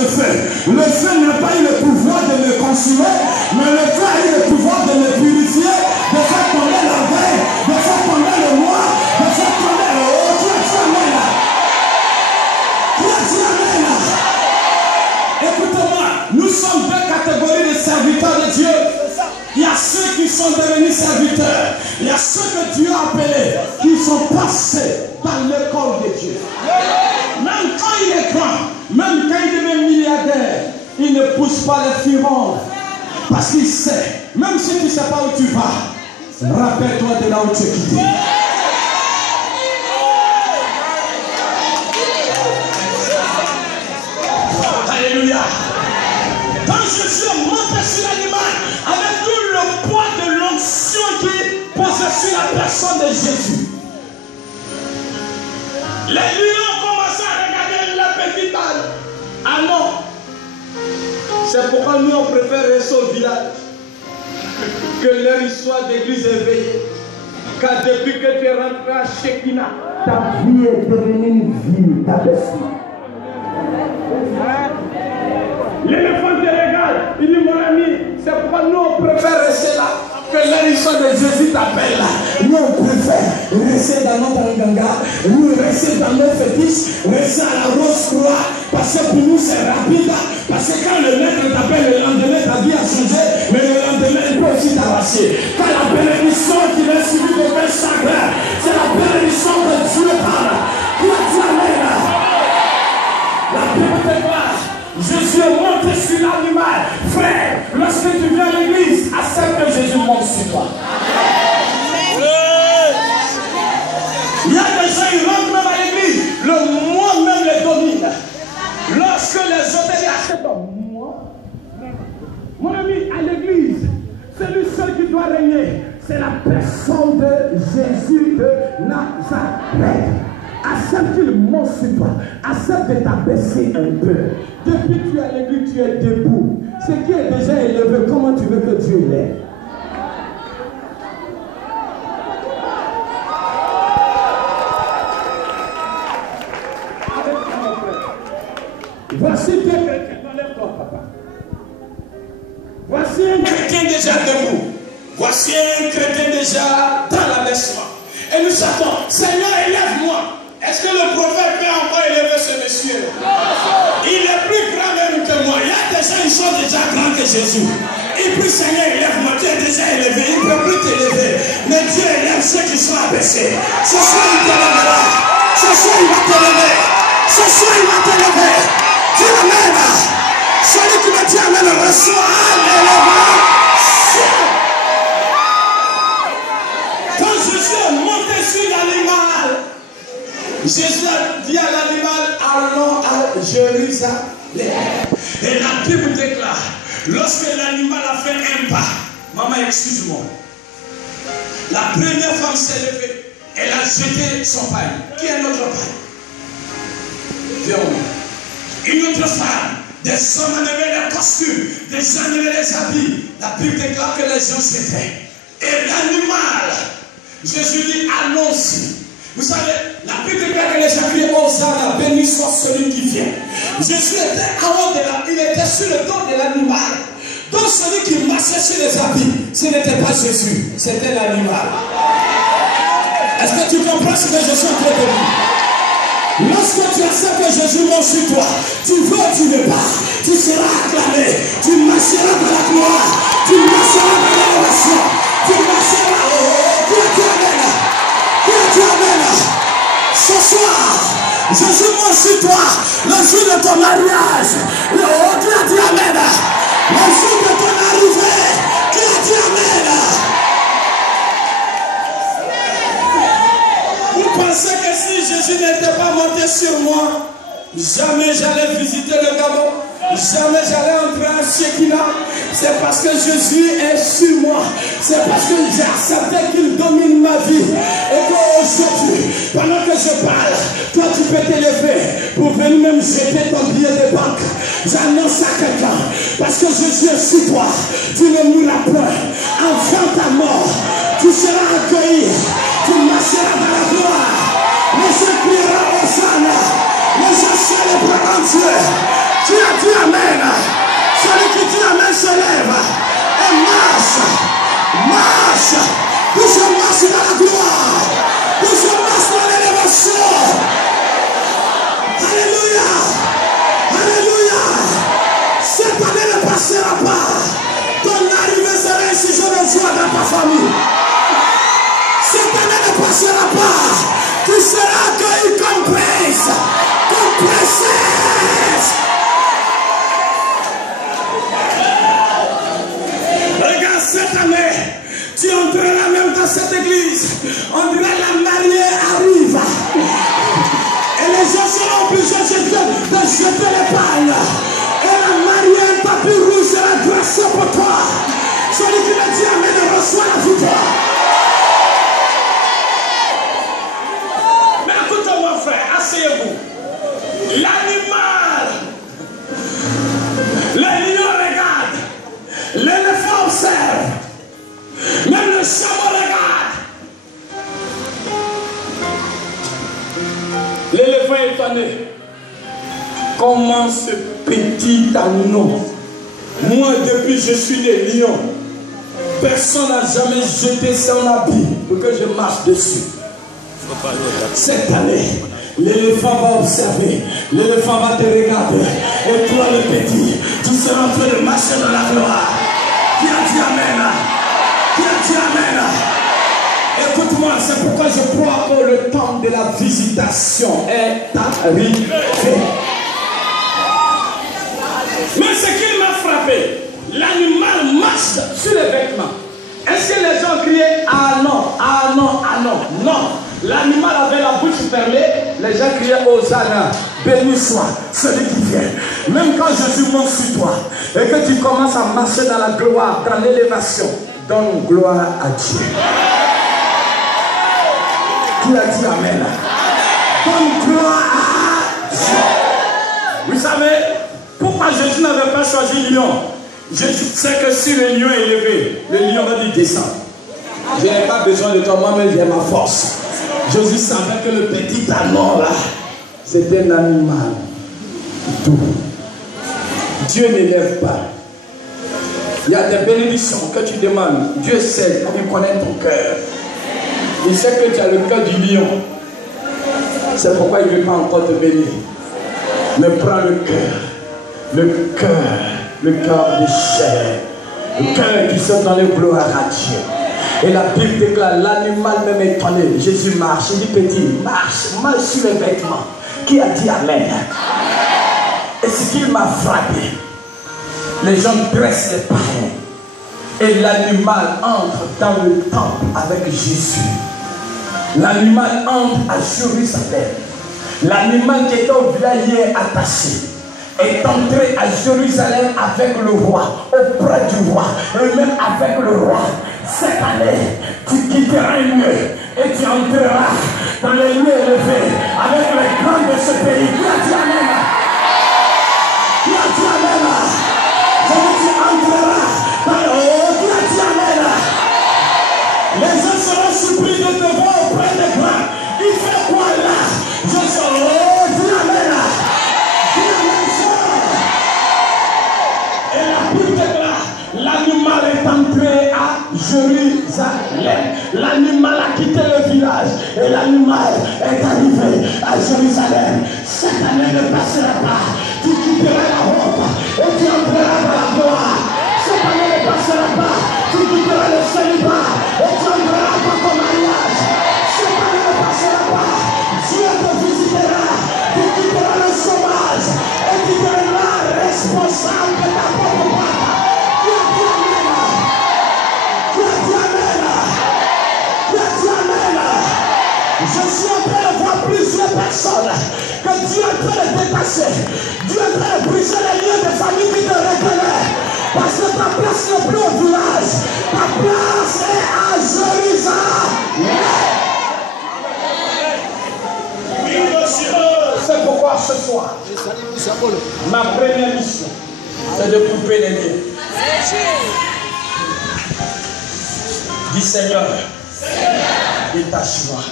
le feu n'a pas eu le pouvoir de me consumer, mais le feu a eu le pouvoir de me purifier, de faire tomber l'orgueil, de faire tomber le moi, de faire tomber le haut. Qui a dit amen là? Qui a dit amen là? Écoutez-moi, nous sommes deux catégories de serviteurs de Dieu. Il y a ceux qui sont devenus serviteurs. Il y a ceux que Dieu a appelés, qui sont passés par l'école de Dieu. Même quand il est grand, même quand il devient milliardaire, il ne pousse pas les furons. Parce qu'il sait, même si tu ne sais pas où tu vas, rappelle-toi de là où tu es quitté. Alléluia. Quand Jésus est monté sur l'animal, avec tout le poids de l'onction qui posait sur la personne de Jésus, les lions ont commencé à regarder la petite âne. Ah non! C'est pourquoi nous on préfère rester au village. Que leur histoire d'église éveillée. Car depuis que tu es rentré à Shekinah, ta vie est devenue une vie d'abaissement. L'éléphant te regarde, il dit mon ami, c'est pourquoi nous on préfère rester là. Que l'histoire de Jésus t'appelle là. Nous on préfère rester dans notre nganga, nous rester dans nos fétiches, rester à la rose croix, parce que pour nous c'est rapide. Parce que quand le maître t'appelle, le lendemain ta vie a changé, mais le lendemain il peut aussi t'arracher. Quand la bénédiction qui va suivre de tes chagrins, c'est la bénédiction de Dieu parle. Qui a dit amen là? La Bible déclare, Jésus est monté sur l'animal. Frère, lorsque tu viens à l'église, accepte que Jésus monte sur toi. Il y a des gens, ils rentrent même à l'église, le moi-même les domine. Lorsque les autres disent acceptent moi, mon ami, à l'église, c'est lui seul qui doit régner. C'est la personne de Jésus de Nazareth. Accepte qu'il monte sur toi. Accepte de t'abaisser un peu. Depuis que tu es à l'église, tu es debout. Ce qui est déjà élevé, comment tu veux que Dieu l'ait? Voici deux chrétiens. Enlève-toi, papa. Voici un chrétien déjà debout. Voici un chrétien déjà dans l'abaissement. Et nous chantons, Seigneur, élève-moi. Est-ce que le prophète peut encore élever ce monsieur? Il est plus grand même que moi. Il y a des gens qui sont déjà grands que Jésus. Il prie, Seigneur, élève-moi. Tu es déjà élevé. Il ne peut plus t'élever. Mais Dieu élève ceux qui sont abaissés. Ce soir, il t'élèvera. Ce soir, il va t'élever. Ce soir, il va t'élever. Tu l'amènes. Celui qui me dit amen reçoit l'élévation. Quand Jésus est monté sur l'animal, Jésus a dit à l'animal, allons à Jérusalem. Et la Bible déclare, lorsque l'animal a fait un pas, maman, excuse-moi, la première femme s'est levée, elle a jeté son pain. Qui est notre pain? Viens. Une autre femme, des hommes enlevaient les costumes, des gens enlevaient les habits. La Bible déclare que les gens s'étaient. Et l'animal, Jésus dit, allons-y. Vous savez, la Bible déclare que les gens crient Hosanna, béni soit celui qui vient. Jésus était en haut il était sur le dos de l'animal. Donc celui qui marchait sur les habits, ce n'était pas Jésus, c'était l'animal. Est-ce que tu comprends ce que je suis en train de dire? Lorsque tu acceptes que Jésus monte sur toi, tu veux ou tu ne pas, tu seras acclamé, tu marcheras dans la gloire, tu marcheras dans l'élévation, tu marcheras. Qui a dit amen? Ce soir, Jésus monte sur toi, le jour de ton mariage. Qui a dit amen? Le jour de ton arrivée. Qui a dit amen? Vous pensez que si Jésus n'était pas monté sur moi, jamais j'allais visiter le Gabon, jamais j'allais entrer à Shekinah? C'est parce que Jésus est sur moi. C'est parce que j'ai accepté qu'il domine ma vie. Et qu'aujourd'hui, pendant que je parle, toi tu peux t'élever pour venir même jeter ton billet de banque. J'annonce à quelqu'un, parce que Jésus est sur toi, tu ne mourras point. Enfant ta mort, tu seras accueilli, tu marcheras dans la gloire. Les gens crieront Hosanna, les gens célébreront Dieu. Tu as dit marche. Que je marche dans la gloire. Que je marche dans l'élévation. Alléluia. Alléluia. Cette année ne passera pas. Ton arrivée sera un sujet de joie dans ta famille. Cette année ne passera pas. Tu seras accueilli comme prince. Comme princesse. Regarde cette année. Tu entreras même dans cette église. On dirait la mariée arrive. Et les gens seront obligés de jeter les palmes. Et la mariée, un tapis rouge sera dressé pour toi. Celui qui le dit amen reçoit la victoire. Mais écoutez-moi frère, asseyez-vous. L'animal, les lions regardent, l'éléphant observe, même le chameau regarde. L'éléphant est étonné. Comment ce petit anneau, moi depuis je suis né lion, personne n'a jamais jeté son habit pour que je marche dessus. Cette année, l'éléphant va observer, l'éléphant va te regarder, et toi le petit, tu seras en train de marcher dans la gloire. Qui a dit amen? Qui a dit amen? Écoute-moi, c'est pourquoi je crois que le temps de la visitation est arrivé. Mais ce qui m'a frappé, l'animal marche sur les vêtements. Est-ce que les gens criaient ah non, ah non, ah non? Non. L'animal avait la bouche fermée, les gens criaient Hosanna, béni soit celui qui vient. Même quand Jésus monte sur toi et que tu commences à marcher dans la gloire, dans l'élévation, donne gloire à Dieu. Qui a dit amen? Donne gloire à Dieu. Vous savez, pourquoi Jésus n'avait pas choisi lion? Jésus sait que si le lion est élevé, le lion va lui descendre. Je n'ai pas besoin de toi, moi-même j'ai ma force. Jésus savait que le petit anneau là, c'était un animal doux. Dieu n'élève pas. Il y a des bénédictions que tu demandes. Dieu sait, il connaît ton cœur. Il sait que tu as le cœur du lion. C'est pourquoi il ne veut pas encore te bénir. Mais prends le cœur de chair, le cœur qui sont dans les gloires à Dieu. Et la Bible déclare, l'animal même étonné, Jésus marche, il dit petit, marche sur les vêtements. Qui a dit amen? Et ce qui m'a frappé, les gens dressent les païens et l'animal entre dans le temple avec Jésus. L'animal entre à Jérusalem. L'animal qui était au village attaché est entré à Jérusalem avec le roi, auprès du roi, et même avec le roi. Cette année, tu quitteras un lieu et tu entreras dans les lieux élevés avec les grands de ce pays. Qui a dit amen? Qui a dit amen? Je dis tu entreras dans le haut. Qui a dit amen? Les gens seront surpris de te voir auprès des grands. Il fait quoi là? Je suis dis amen. Et la Bible déclare, l'animal est entré à Jérusalem. L'animal a quitté le village et l'animal est arrivé à Jérusalem. Cette année ne passera pas. Tu quitteras la honte et tu entreras dans la gloire. Cette année ne passera pas. Tu quitteras le célibat et tu entreras dans ton mariage. Cette année ne passera pas. Dieu te visitera. Tu quitteras le chômage et tu deviendras responsable de ta propre boîte. Qui a dit amen? Qui a dit amen? Qui a dit amen? Je suis en train de voir plusieurs personnes que Dieu est en train de détacher. Dieu est en train de briser les liens de famille qui te retenaient. Parce que ta place n'est plus au village. Ta place est à Jérusalem. C'est pourquoi ce soir, ma première mission, c'est de couper les liens. Dis Seigneur, détache-moi